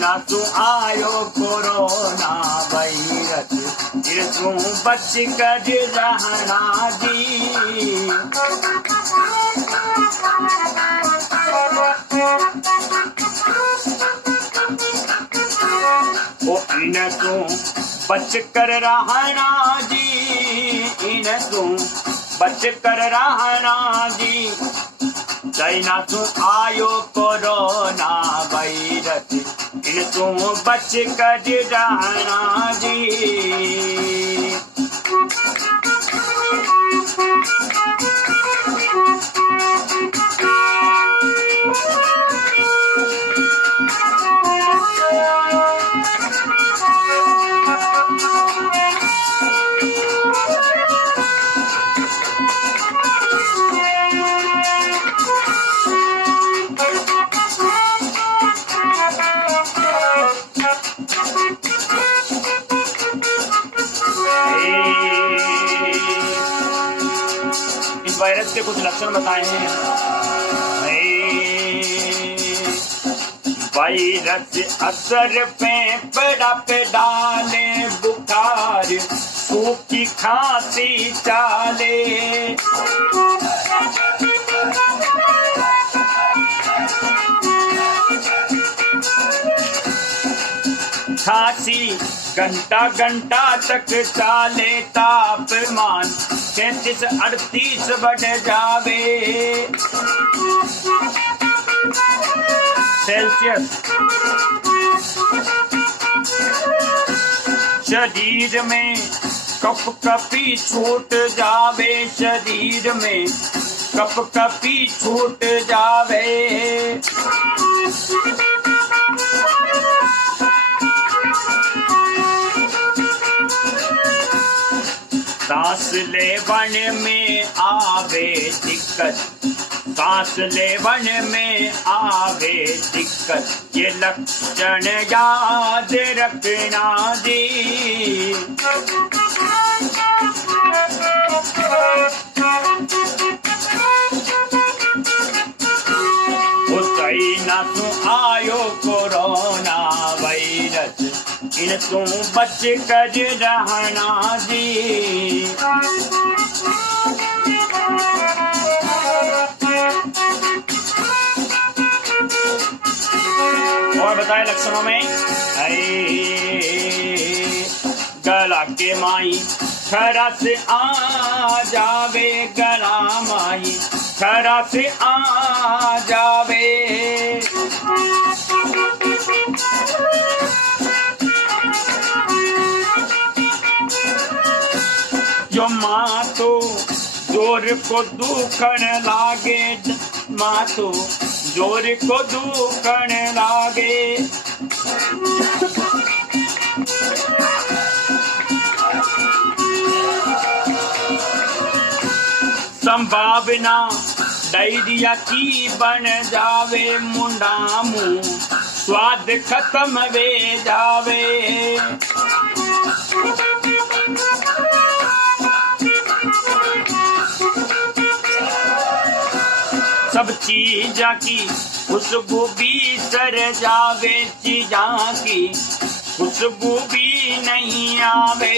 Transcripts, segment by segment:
ना तू आयो कोरोना वायरस, फिर तू बच कर रहना जी। ओ इन तू बच कर रहना जी, इन तू बच कर रहना जी। चाइना तू आयो कोरोना वायरस, इन तू बच कर रहना जी। वायरस के कुछ लक्षण बताए हैं। वायरस असर फेफड़ा पे डाले, बुखार सूखी खांसी चाले। खांसी घंटा घंटा तक चाले, तापमान 37-38 बढ़ जावे सेल्सियस। शरीर में कप कपी छूट जावे, शरीर में कप कपी छूट जावे। सांस लेवन में आवे दिक्कत, सांस लेवन में आवे दिक्कत, ये लक्षण याद रखना जी। ना तू आयो कोरोना वायरस, इन तू बच कर रहना जी। और बताए लक्षणों में, गला के माई खरा से आ जावे, गला माई खरा से आ जावे। जो माँ तो जोर को दुखन लागे, माँ तो जोर को दुखन लागे। संभावना डायरिया की बन जावे, मुंडा मुंह स्वाद खत्म वे जावे। सब चीजा की खुशबू भी सर जावे, चीजा की खुशबू भी नहीं आवे।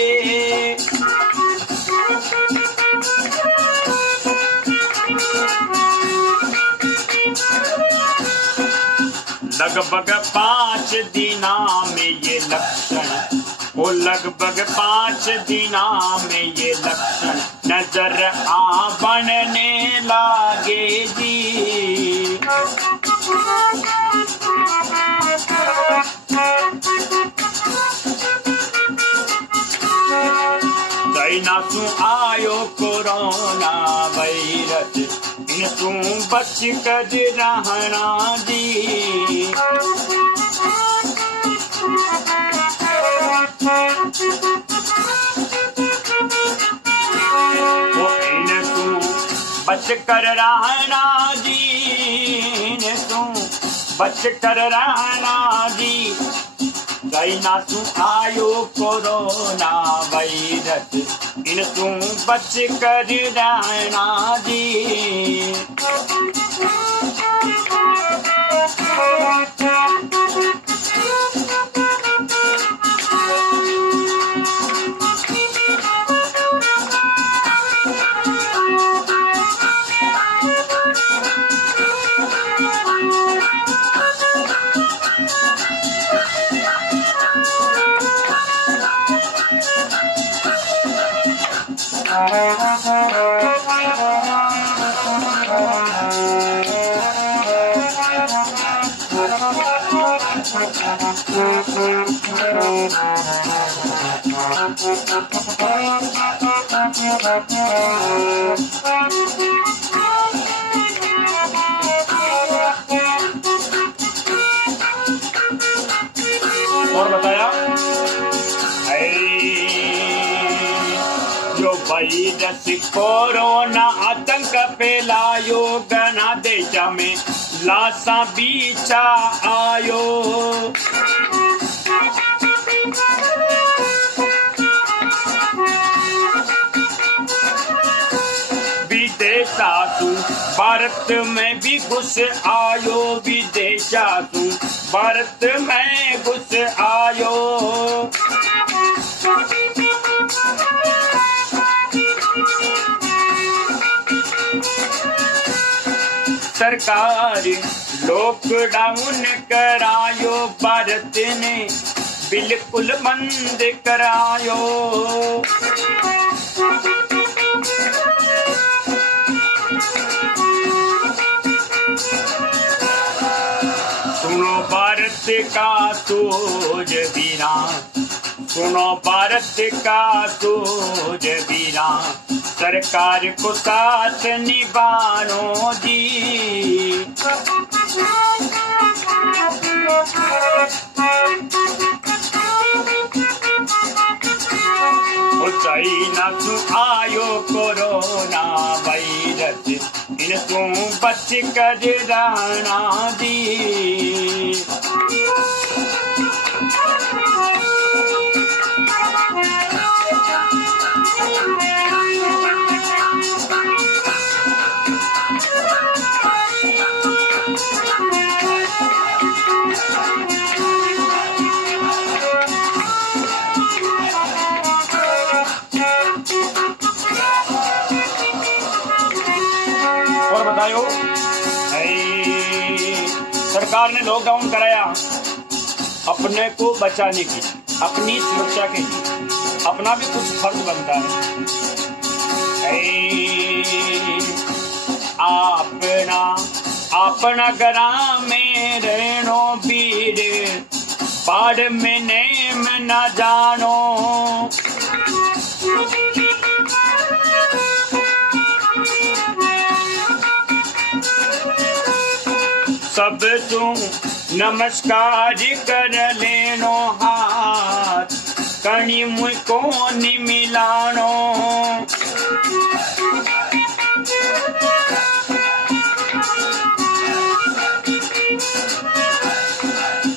लगभग 5 दिना में ये लक्षण, वो लगभग 5 दिना में ये लक्षण नजर आ बनने लागे जी। चाइना तू आयो कोरोना वायरस, इन तू बच कर रहना जी। कर रहना जी, इन तू बच कर रहना जी। चाइना तू आयो कोरोना वायरस, इन तू बच कर रहना जी। और बताया जो वायरस कोरोना आतंक फैलायो, घना देशा में लाशा बीचा आयो। विदेशा तू भारत में भी घुस आयो, विदेशा तू भारत में घुस आयो। सरकार लॉकडाउन करायो, भारत ने बिल्कुल बंद करायो। सुनो भारत का सूरज वीरा, सुनो भारत का सूरज वीरा, सरकार को साथ निभानो जी। चाइना तू आयो कोरोना वायरस, इन तू बच कर रहना जी। और बतायो सरकार ने लॉकडाउन कराया अपने को बचाने के लिए, अपनी सुरक्षा के लिए, अपना भी कुछ फर्ज बनता है। अपना घरा में रहनो वीर, बाढ़ में नेम न जानो। सब तू नमस्कार कर लेनो हाथ, कणी मुझको नि मिलानो।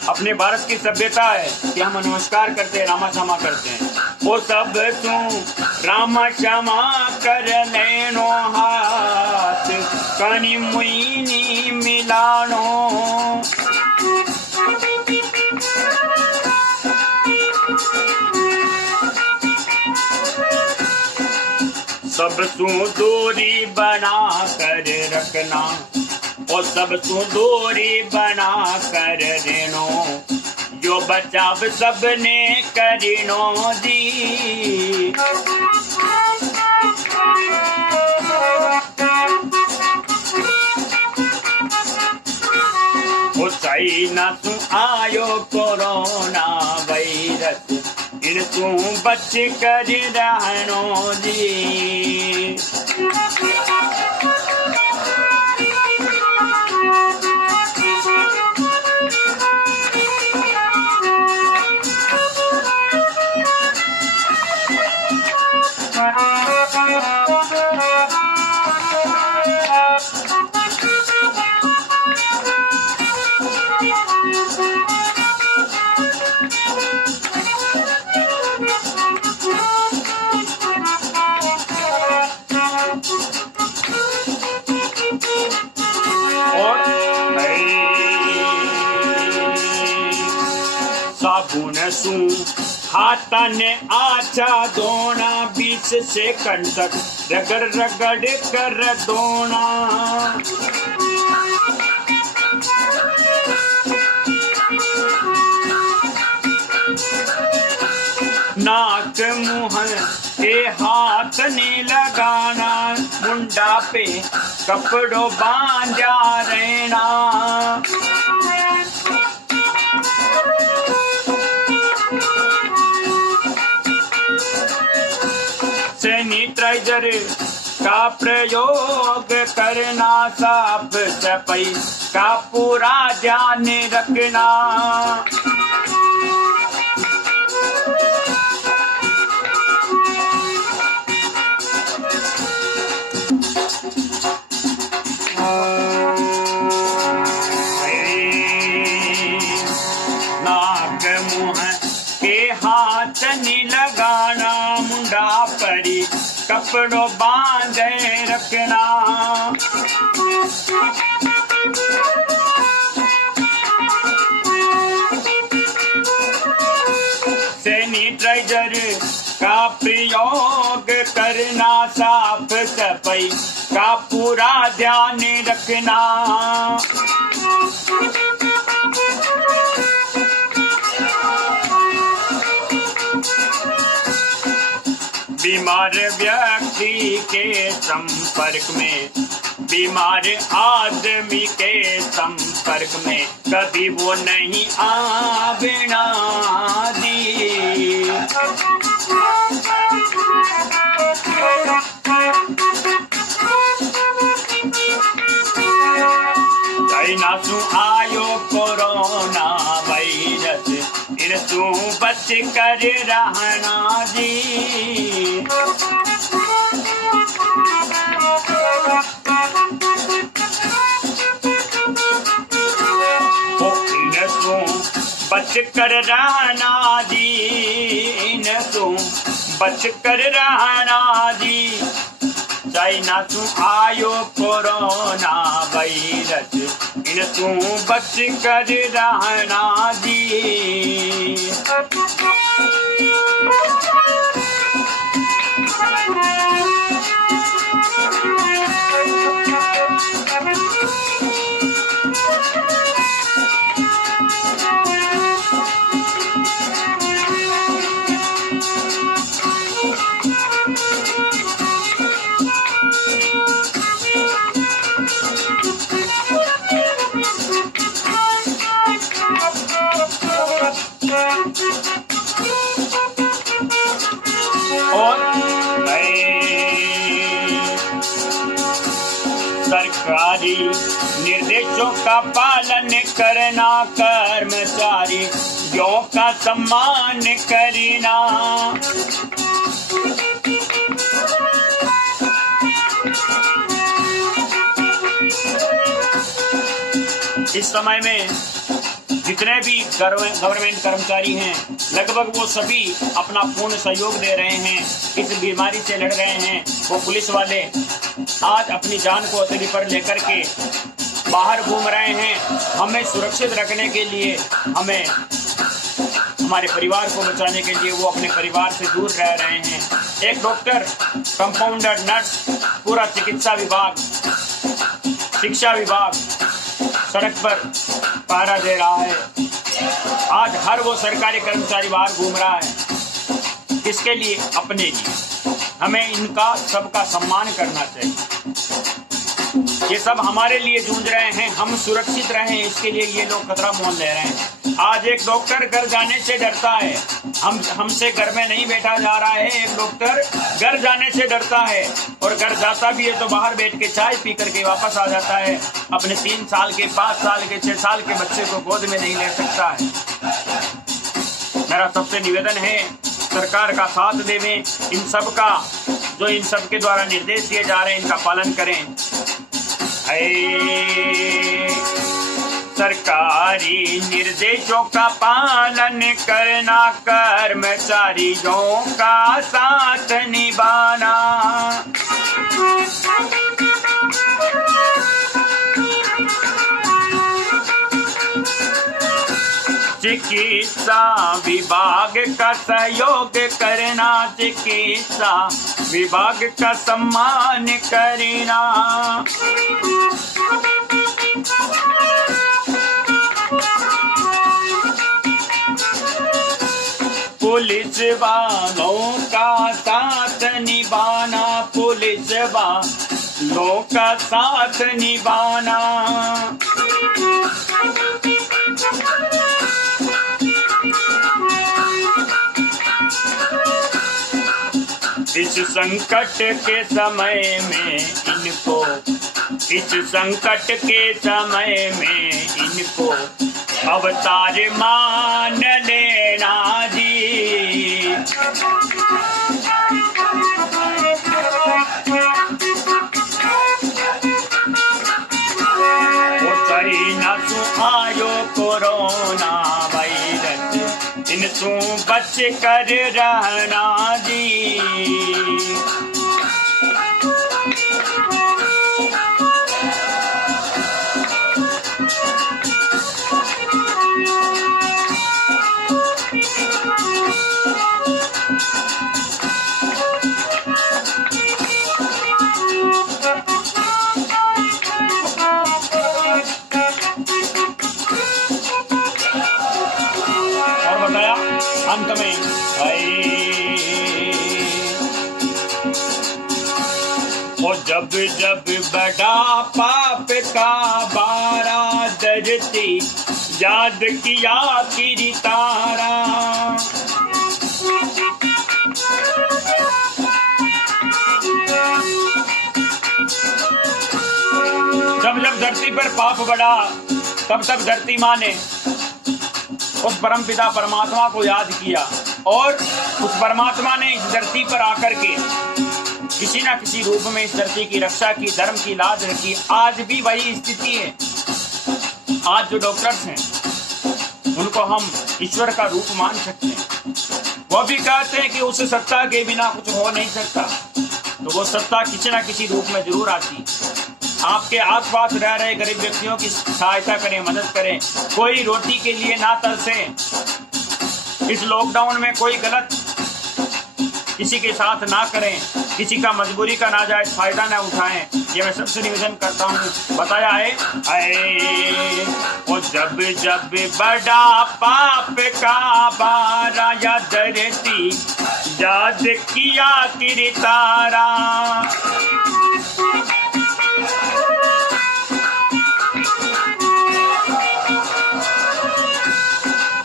अपने भारत की सभ्यता है कि हम नमस्कार करते हैं, रामा क्षमा करते हैं। वो सब तू रामा क्षमा कर लेनो हाथ, कणी मुईनी मिलानो। सब तू दूरी बना कर रखना, और सब तू दूरी बना कर देनो, जो बचाव सबने करिनो जी। ओ चाइना तू आयो कोरोना वायरस, इन तू बच कर रहनो जी। साबुन सू हाथा ने आचा धोना, 20 सेकंड तक रगड़ रगड़ कर धोना। नाक मुंह के हाथ नहीं लगाना, मुंडा पे कपड़ों बांधा रहना। सैनिटाइजर का प्रयोग करना, साफ सफाई का पूरा ध्यान रखना। नाक मुंह के हाथ नहीं लगाना, मुंडा परी कपड़ों बांधे रखना। सैनिटाइजर का प्रयोग करना, साफ सफाई का पूरा ध्यान रखना। बीमार व्यक्ति के संपर्क में, बीमार आदमी के संपर्क में कभी वो नहीं आना दी। चाइना सु आयो कोरोना वायरस, इनसु बच कर रहना जी। इनसु बच कर रहना जी, इनसु बच कर रहना जी। चाइना सु आयो कोरोना वायरस, इनसु बच कर रहना जी। और सरकारी निर्देशों का पालन करना, कर्मचारी यों का सम्मान करना। इस समय में जितने भी गवर्नमेंट कर्मचारी हैं, लगभग वो सभी अपना पूर्ण सहयोग दे रहे हैं, इस बीमारी से लड़ रहे हैं। वो पुलिस वाले आज अपनी जान को हथेली पर लेकर के बाहर घूम रहे हैं। हमें सुरक्षित रखने के लिए, हमें हमारे परिवार को बचाने के लिए वो अपने परिवार से दूर रह रहे हैं। एक डॉक्टर, कंपाउंडर, नर्स, पूरा चिकित्सा विभाग, शिक्षा विभाग सड़क पर पहरा दे रहा है। आज हर वो सरकारी कर्मचारी बाहर घूम रहा है। किसके लिए? अपने लिए। हमें इनका सबका सम्मान करना चाहिए। ये सब हमारे लिए जूझ रहे हैं, हम सुरक्षित रहें, इसके लिए ये लोग खतरा मोल ले रहे हैं। आज एक डॉक्टर घर जाने से डरता है, हमसे घर में नहीं बैठा जा रहा है। एक डॉक्टर घर जाने से डरता है और घर जाता भी है तो बाहर बैठ के चाय पी करके वापस आ जाता है। अपने 3 साल के, 5 साल के, 6 साल के बच्चे को गोद में नहीं ले सकता है। मेरा सबसे निवेदन है, सरकार का साथ देवें, इन सब का जो इन सब के द्वारा निर्देश दिए जा रहे हैं इनका पालन करें। सरकारी निर्देशों का पालन करना, कर्मचारियों का साथ निभाना। चिकित्सा विभाग का सहयोग करना, चिकित्सा विभाग का सम्मान करना। पुलिस वालों का साथ निभाना, पुलिस वालों का साथ निभाना। इस संकट के समय में इनको, इस संकट के समय में इनको अवतार मान लेना जी। ओ चाइना सु आयो कोरोना वायरस, इनसु बच कर रहना जी। अंत में ओ जब जब बड़ा पाप का बारा, धरती याद किया किरी तारा। जब जब धरती पर पाप बढ़ा, तब तब धरती माँ ने उस परमपिता परमात्मा को याद किया, और उस परमात्मा ने इस धरती पर आकर के किसी न किसी रूप में इस धरती की रक्षा की, धर्म की लाज रखी। आज भी वही स्थिति है। आज जो डॉक्टर्स हैं उनको हम ईश्वर का रूप मान सकते हैं। वो भी कहते हैं कि उस सत्ता के बिना कुछ हो नहीं सकता, तो वो सत्ता किसी न किसी रूप में जरूर आती। आपके आसपास रह रहे गरीब व्यक्तियों की सहायता करें, मदद करें। कोई रोटी के लिए ना तरसे। इस लॉकडाउन में कोई गलत किसी के साथ ना करें, किसी का मजबूरी का नाजायज फायदा ना उठाएं। ये मैं सबसे निवेदन करता हूँ। बताया है वो जब जब बड़ा पाप का बारा, या धरती याद किया किरी तारा।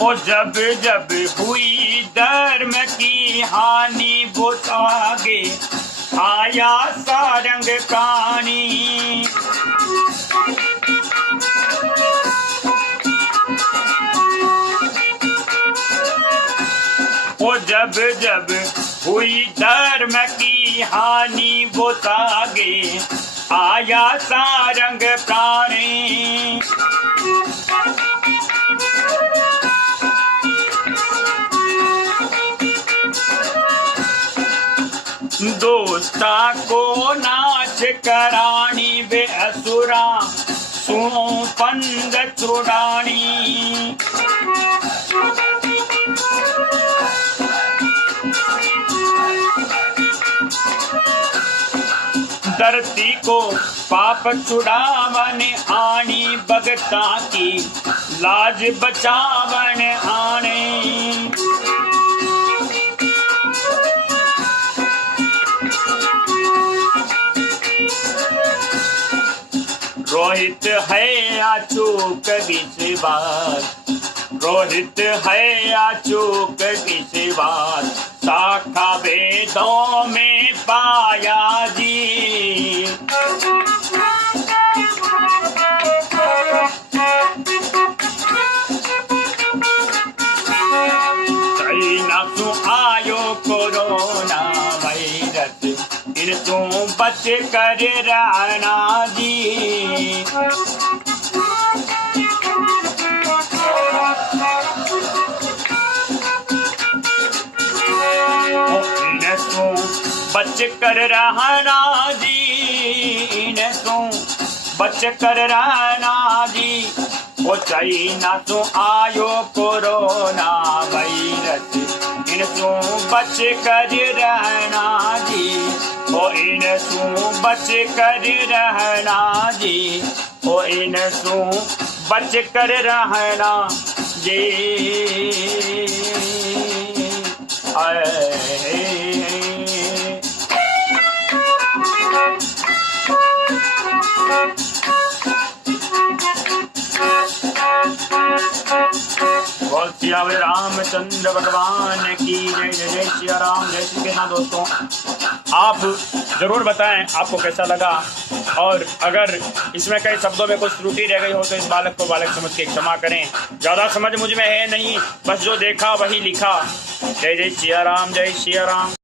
और जब जब हुई धर्म की हानि, वो आगे आया सारंग कानी। और जब जब हुई धर्म की हानि, वो आगे आया सारंग प्राणी। दोस्ता को नाश करानी, वे असुरा सुपंद छुड़ानी। धरती को पाप छुड़ावन आनी, भगता की लाज बचावन आने। रोहित है अचूक विश्वास, रोहित है अचूक विश्वास, शाखा वेदों में पाया जी। चाइना सु आयो कोरोना वायरस, इनसु बच कर रहना जी। बच कर रहना जी, इनसू बच कर रहना जी। ओ चाइना तो आयो कोरोना वायरस, इनसू बच कर रहना जी। ओ इनसू बच कर रहना जी। ओ इनसू बच कर रहना जी। बोल सिया रामचंद्र भगवान की जय। जय जय सिया राम, जय श्री कृष्ण। दोस्तों आप जरूर बताएं आपको कैसा लगा, और अगर इसमें कई शब्दों में कुछ त्रुटि रह गई हो तो इस बालक को बालक समझ के क्षमा करें। ज़्यादा समझ मुझ में है नहीं, बस जो देखा वही लिखा। जय जय सिया राम, जय सिया राम।